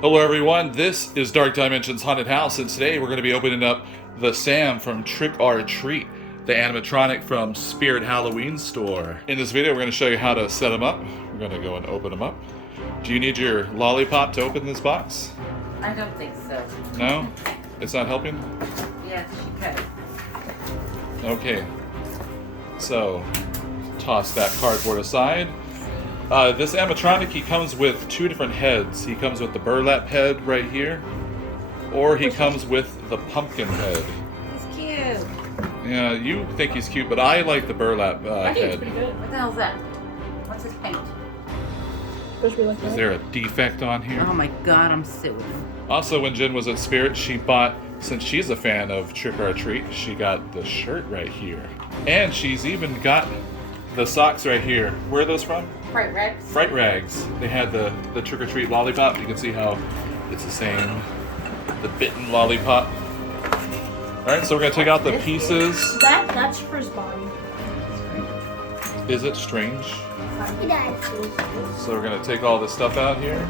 Hello everyone, this is Dark Dimensions Haunted House, and today we're going to be opening up the Sam from Trick or Treat, the animatronic from Spirit Halloween store. In this video we're going to show you how to set them up. We're going to go and open them up. Do you need your lollipop to open this box? I don't think so. No? It's not helping? Yes, she could. Okay. So, toss that cardboard aside. This animatronic, he comes with two different heads. He comes with the burlap head right here, or he comes with the pumpkin head. He's cute. Yeah, you think he's cute, but I like the burlap I think it's head. pretty good. What the hell's that? What's his paint? Is there a defect on here? Oh my god, I'm suing. Also, when Jen was at Spirit, she bought, since she's a fan of Trick or Treat, she got the shirt right here. And she's even got the socks right here. Where are those from? Fright Rags? Fright Rags. They had the Trick or Treat lollipop. You can see how it's the same, the bitten lollipop. Alright, so we're going to take out the pieces. That's for his body. Is it strange? Yeah. So we're going to take all this stuff out here.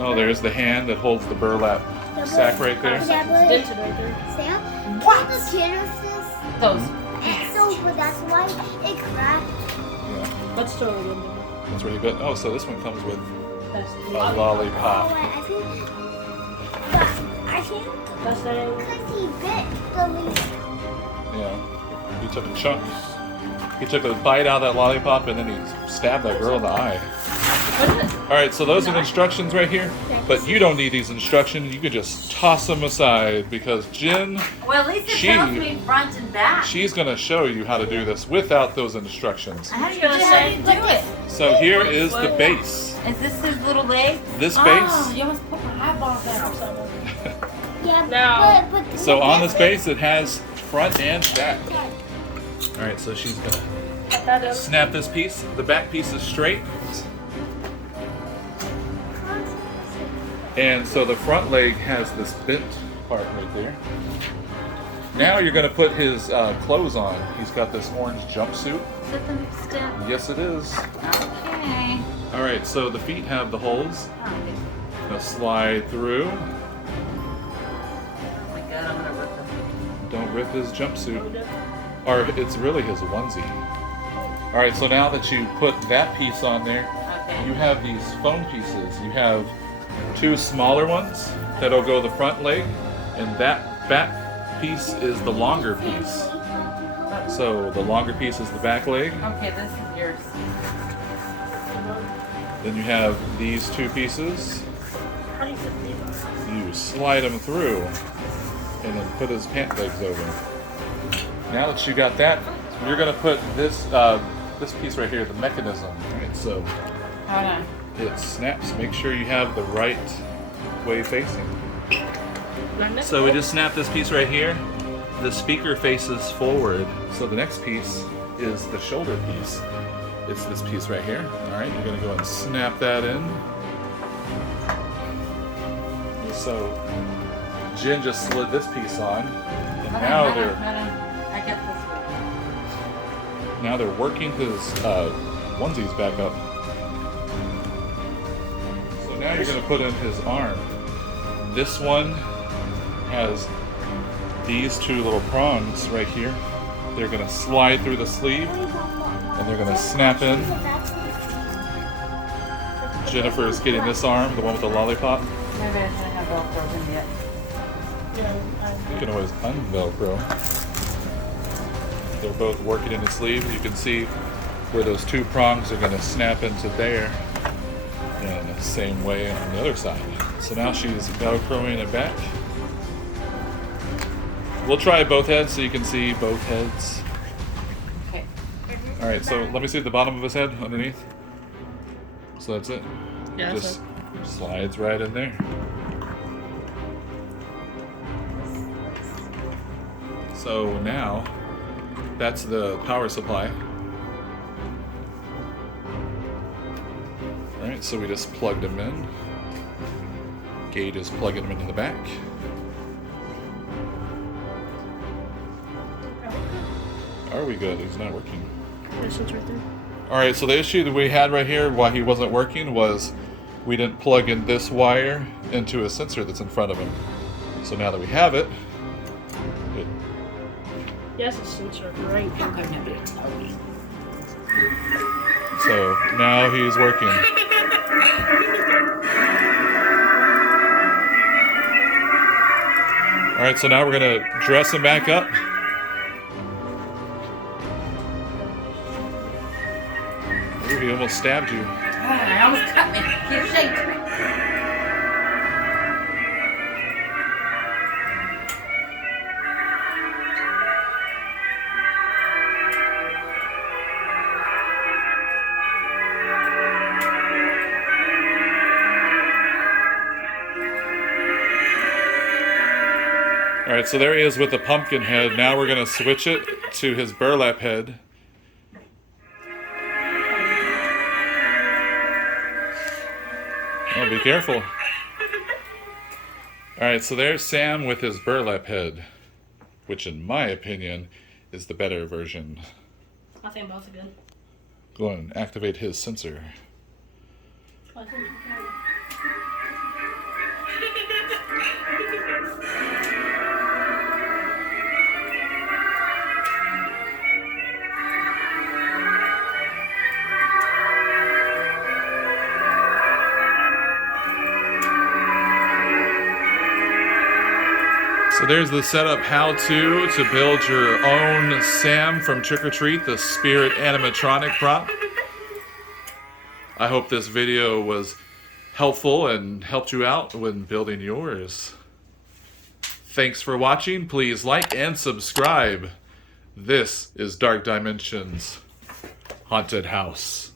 Oh, there's the hand that holds the burlap sack right there. Yeah, dented right there. Sam, What? the canisters, Those. and so that's why it cracked. Yeah, That's totally good. that's really good. Oh, so this one comes with That's a the Oh, lollipop. wait, I think That's the because he bit the leaf. Yeah, he took a chunk. He took a bite out of that lollipop and then he stabbed that girl in the eye. Alright, so those are the instructions right here. But you don't need these instructions. You can just toss them aside because Jen, Well, at least it She- tells me front and back. she's going to show you how to do this without those instructions. How do you, gonna how do you say- do it? So here is the base. Is this his little leg? This Oh, base. you almost put my eyeball down. Yeah, Now- but So on this base it has front and back. Alright, so she's going to cut that up. snap this piece. The back piece is straight. And so the front leg has this bent part right there. Now you're going to put his clothes on. He's got this orange jumpsuit. Is it the next step? Yes, it is. Okay. All right, so the feet have the holes. Oh Gonna slide through. my god, I'm gonna rip them. Don't rip his jumpsuit. Or it's really his onesie. All right, so now that you put that piece on there, Okay. you have these foam pieces. You have two smaller ones that'll go the front leg, and that back piece is the longer piece. So the longer piece is the back leg. Okay, this is yours. Then you have these two pieces. How do you fit these? You slide them through, and then put his pant legs over. Now that you got that, you're gonna put this this piece right here, the mechanism. Right, so Hold on. it snaps. Make sure you have the right way facing. So we just snap this piece right here. The speaker faces forward. So the next piece is the shoulder piece. It's this piece right here. All right, you're gonna go and snap that in. So Jen just slid this piece on, and Hold now on, they're hold on. I get this one. now they're working his onesies back up. So now you're gonna put in his arm. This one has these two little prongs right here. They're gonna slide through the sleeve, and they're gonna snap in. Jennifer is getting this arm, the one with the lollipop. Maybe I shouldn't have Velcro in yet. Yeah, You can always un-Velcro. They're both working in the sleeve. You can see where those two prongs are going to snap into there. And the same way on the other side. So now she's Velcroing it back. We'll try both heads so you can see both heads. Okay. Alright, so let me see the bottom of his head underneath. So that's it. Yeah, that's Just slides right in there. So now, that's the power supply. Alright, so we just plugged them in. Gage is plugging them into the back. Are we good? He's not working. This one's right there. Alright, so the issue that we had right here while he wasn't working was we didn't plug in this wire into a sensor that's in front of him. So now that we have it, Yes, a sensor, right? so now he's working. All right, so now we're gonna dress him back up. Ooh, he almost stabbed you. I almost cut me. You shaped me. All right, so there he is with the pumpkin head. Now we're gonna switch it to his burlap head. Oh, be careful. All right, so there's Sam with his burlap head, which in my opinion is the better version. I think both are good. Go and activate his sensor. I think you can. So there's the setup how-to to build your own Sam from Trick or Treat, the Spirit Animatronic prop. I hope this video was helpful and helped you out when building yours. Thanks for watching. Please like and subscribe. This is Dark Dimensions Haunted House.